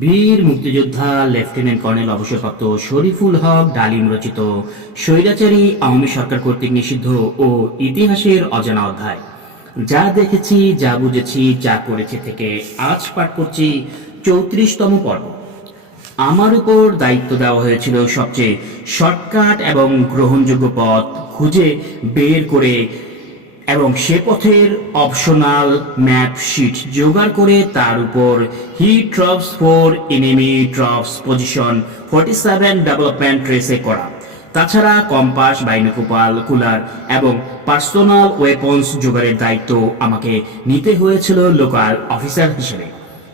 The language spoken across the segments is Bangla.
বীর মুক্তিযোদ্ধা লেফটেন্যান্ট কর্নেল অবসরপ্রাপ্ত শরীফুল হক ডালিম রচিত স্বৈরাচারী আওয়ামী সরকার কর্তৃক নিষিদ্ধ ও ইতিহাসের অজানা অধ্যায়। যা দেখেছি, যা বুঝেছি, যা করেছি থেকে আজ পাঠ করছি চৌত্রিশতম পর্ব। আমার উপর দায়িত্ব দেওয়া হয়েছিল সবচেয়ে শর্টকাট এবং গ্রহণযোগ্য পথ খুঁজে বের করে এবং সে পথের অপশনাল ম্যাপ শিট জোগাড় করে তার উপর হি troops four enemy troops position forty seven development ট্রেসে করা। তাছাড়া কম্পাস বাইনোকুপাল কুলার এবং পার্সোনাল ওয়েপন্স জোগাড়ের দায়িত্ব আমাকে নিতে হয়েছিল লোকাল অফিসার হিসেবে।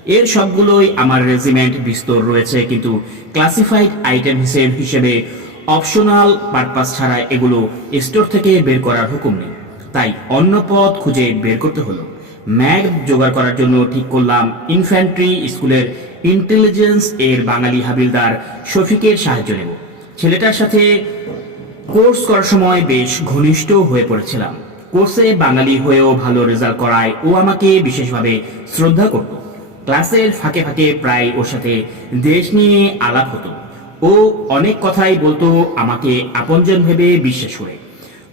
এর সবগুলোই আমার রেজিমেন্ট বিস্তর রয়েছে কিন্তু ক্লাসিফাইড আইটেম হিসেবে হিসেবে অপশনাল পারপাস ছাড়া এগুলো স্টোর থেকে বের করার হুকুম নেই। তাই অন্য পথ খুঁজে বের করতে হলো। ম্যাগ জোগাড় করার জন্য ঠিক করলাম ইনফ্যান্ট্রি স্কুলের ইন্টেলিজেন্স এর বাঙালি হাবিলদার শফিকের সাহায্য নেব। ছেলেটার সাথে কোর্স করার সময় বেশ ঘনিষ্ঠ হয়ে পড়েছিলাম। কোর্সে বাঙালি হয়েও ভালো রেজাল্ট করায় ও আমাকে বিশেষভাবে শ্রদ্ধা করত। ক্লাসের ফাঁকে ফাঁকে প্রায় ওর সাথে দেশ নিয়ে আলাপ হতো। ও অনেক কথাই বলতো আমাকে আপনজন ভেবে বিশ্বাস করে।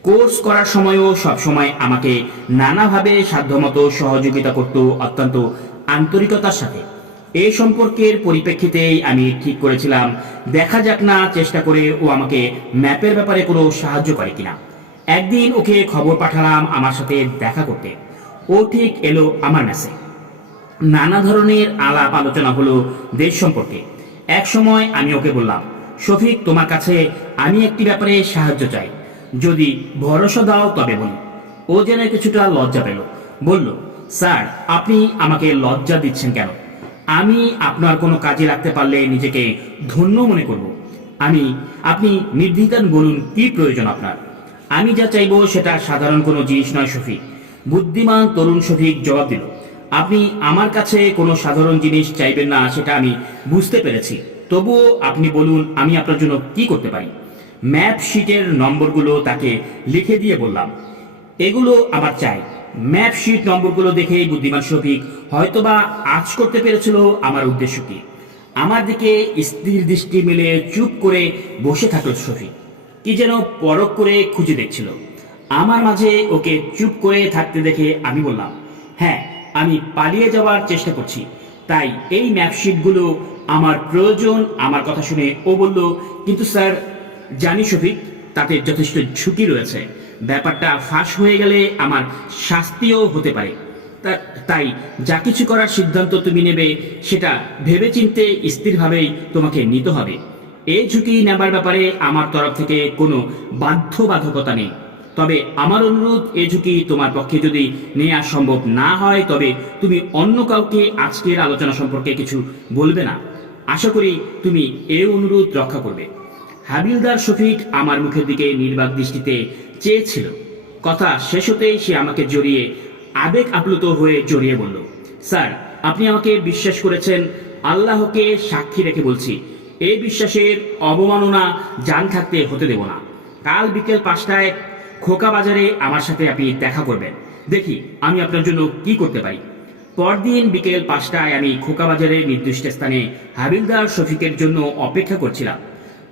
কোর্স করার সময়ও সবসময় আমাকে নানাভাবে সাধ্যমতো সহযোগিতা করত অত্যন্ত আন্তরিকতার সাথে। এই সম্পর্কের পরিপ্রেক্ষিতেই আমি ঠিক করেছিলাম, দেখা যাক না চেষ্টা করে ও আমাকে ম্যাপের ব্যাপারে কোনো সাহায্য করে কিনা। একদিন ওকে খবর পাঠালাম আমার সাথে দেখা করতে। ও ঠিক এলো আমার মেসে নানা ধরনের আলাপ আলোচনা হলো দেশ সম্পর্কে। এক সময় আমি ওকে বললাম, শফিক, তোমার কাছে আমি একটি ব্যাপারে সাহায্য চাই। যদি ভরসা দাও তবে বলি। ও যেন কিছুটা লজ্জা পেল। বলল, স্যার, আপনি আমাকে লজ্জা দিচ্ছেন কেন? আমি আপনার কোনো কাজে রাখতে পারলে নিজেকে ধন্য মনে করব। আমি, আপনি নির্দ্বিধান বলুন কি প্রয়োজন আপনার? আমি যা চাইব সেটা সাধারণ কোনো জিনিস নয় শফিক বুদ্ধিমান তরুণ শফিক জবাব দিল, আপনি আমার কাছে কোনো সাধারণ জিনিস চাইবেন না, সেটা আমি বুঝতে পেরেছি। তবুও আপনি বলুন, আমি আপনার জন্য কি করতে পারি? ম্যাপ শিটের নম্বরগুলো তাকে লিখে দিয়ে বললাম। এগুলো আমার চাই। ম্যাপ শিট নম্বরগুলো দেখেই বুদ্ধিমান শফিক হয়তোবা আজ করতে পেরেছিল আমার উদ্দেশ্য কি। আমার দিকে স্থির দৃষ্টি মেলে চুপ করে বসে থাকল শফিক। কি যেন পরক করে খুঁজে দেখছিল। আমার মাঝে ওকে চুপ করে থাকতে দেখে আমি বললাম হ্যাঁ আমি পালিয়ে যাওয়ার চেষ্টা করছি। তাই এই ম্যাপশিটগুলো আমার প্রয়োজন। আমার কথা শুনে ও বলল, কিন্তু স্যার জানি শফিক, তাতে যথেষ্ট ঝুঁকি রয়েছে। ব্যাপারটা ফাঁস হয়ে গেলে আমার শাস্তিও হতে পারে। তাই যা কিছু করার সিদ্ধান্ত তুমি নেবে, সেটা ভেবেচিন্তে স্থিরভাবেই তোমাকে নিতে হবে। এই ঝুঁকি নেবার ব্যাপারে আমার তরফ থেকে কোনো বাধ্যবাধকতা নেই। তবে আমার অনুরোধ, এ ঝুঁকি তোমার পক্ষে যদি নেওয়া সম্ভব না হয়, তবে তুমি অন্য কাউকে আজকের আলোচনা সম্পর্কে কিছু বলবে না। আশা করি তুমি এ অনুরোধ রক্ষা করবে। হাবিলদার শফিক আমার মুখের দিকে নির্বাক দৃষ্টিতে চেয়েছিল। কথা শেষ হতেই সে আমাকে জড়িয়ে আবেগ আপ্লুত হয়ে জড়িয়ে বলল, স্যার, আপনি আমাকে বিশ্বাস করেছেন, আল্লাহকে সাক্ষী রেখে বলছি। এই বিশ্বাসের অবমাননা জান থাকতে হতে দেব না। কাল বিকেল পাঁচটায় খোকা বাজারে আমার সাথে আপনি দেখা করবেন। দেখি আমি আপনার জন্য কি করতে পারি। পরদিন বিকেল পাঁচটায় আমি খোকা বাজারের নির্দিষ্ট স্থানে হাবিলদার শফিকের জন্য অপেক্ষা করছিলাম।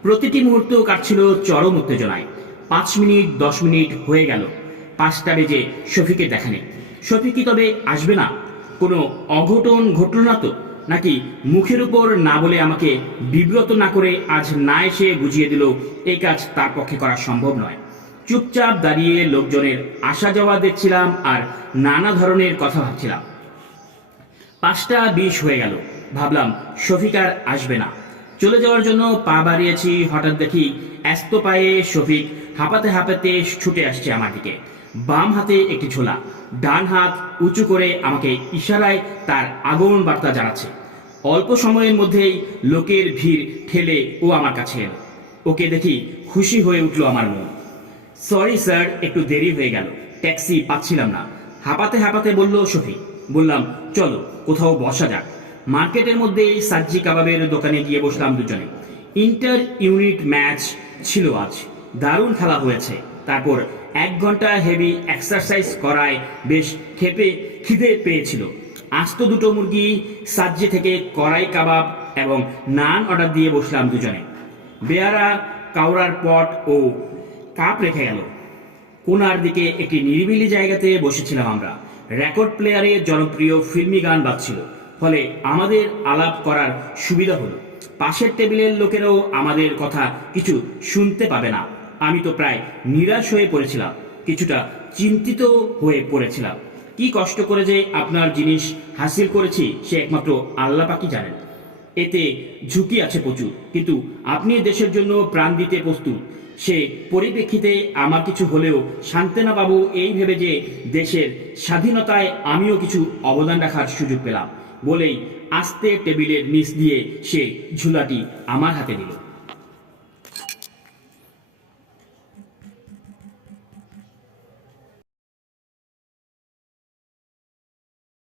প্রতিটি মুহূর্ত কাটছিল চরম উত্তেজনায়। পাঁচ মিনিট, দশ মিনিট হয়ে গেল। পাঁচটা বেজে শফিকে দেখা নেই। শফিক কি তবে আসবে না? কোনো অঘটন ঘটল না তো? নাকি মুখের উপর না বলে আমাকে বিব্রত না করে আজ না এসে বুঝিয়ে দিল, এই কাজ তার পক্ষে করা সম্ভব নয়। চুপচাপ দাঁড়িয়ে লোকজনের আসা যাওয়া দেখছিলাম আর নানা ধরনের কথা ভাবছিলাম। পাঁচটা বিশ হয়ে গেল। ভাবলাম, শফিক আর আসবে না। চলে যাওয়ার জন্য পা বাড়িয়েছি, হঠাৎ দেখি ব্যস্ত পায়ে শফিক হাঁপাতে হাঁপাতে ছুটে আসছে আমার দিকে। বাম হাতে একটি ঝোলা ডান হাত উঁচু করে আমাকে ইশারায় তার আগমন বার্তা জানাচ্ছে। অল্প সময়ের মধ্যেই লোকের ভিড় ঠেলে ও আমার কাছে এলো। ওকে দেখি খুশি হয়ে উঠল আমার মন। সরি স্যার, একটু দেরি হয়ে গেল, ট্যাক্সি পাচ্ছিলাম না। হাঁপাতে হাঁপাতে বলল শফিক, বললাম, চলো, কোথাও বসা যাক। মার্কেটের মধ্যে সাজ্জি কাবাবের দোকানে গিয়ে বসলাম দুজনে। ইন্টার ইউনিট ম্যাচ ছিল আজ। দারুণ খেলা হয়েছে। তারপর এক ঘণ্টা হেভি এক্সারসাইজ করায় বেশ খেপে, খিদে পেয়েছিল। আস্ত দুটো মুরগি সাজ্জি থেকে কড়াই কাবাব এবং নান অর্ডার দিয়ে বসলাম দুজনে। বেয়ারা কাউরার পট ও কাপ রেখে গেল। কোনার দিকে একটি নিরিবিলি জায়গাতে বসেছিলাম আমরা। রেকর্ড প্লেয়ারে জনপ্রিয় ফিল্মি গান বাজছিল। ফলে আমাদের আলাপ করার সুবিধা হলো। পাশের টেবিলের লোকেরাও আমাদের কথা কিছু শুনতে পাবে না। আমি তো প্রায় নিরাশ হয়ে পড়েছিলাম, কিছুটা চিন্তিত হয়ে পড়েছিলাম। কি কষ্ট করে যে আপনার জিনিস হাসিল করেছি, সে একমাত্র আল্লাহ পাকি জানেন। এতে ঝুঁকি আছে প্রচুর, কিন্তু আপনি দেশের জন্য প্রাণ দিতে প্রস্তুত। সে পরিপ্রেক্ষিতে আমার কিছু হলেও শান্তেনা বাবু এই ভেবে যে দেশের স্বাধীনতায় আমিও কিছু অবদান রাখার সুযোগ পেলাম। বলেই আস্তে টেবিলের নিচ দিয়ে সে ঝুলাটি আমার হাতে দিল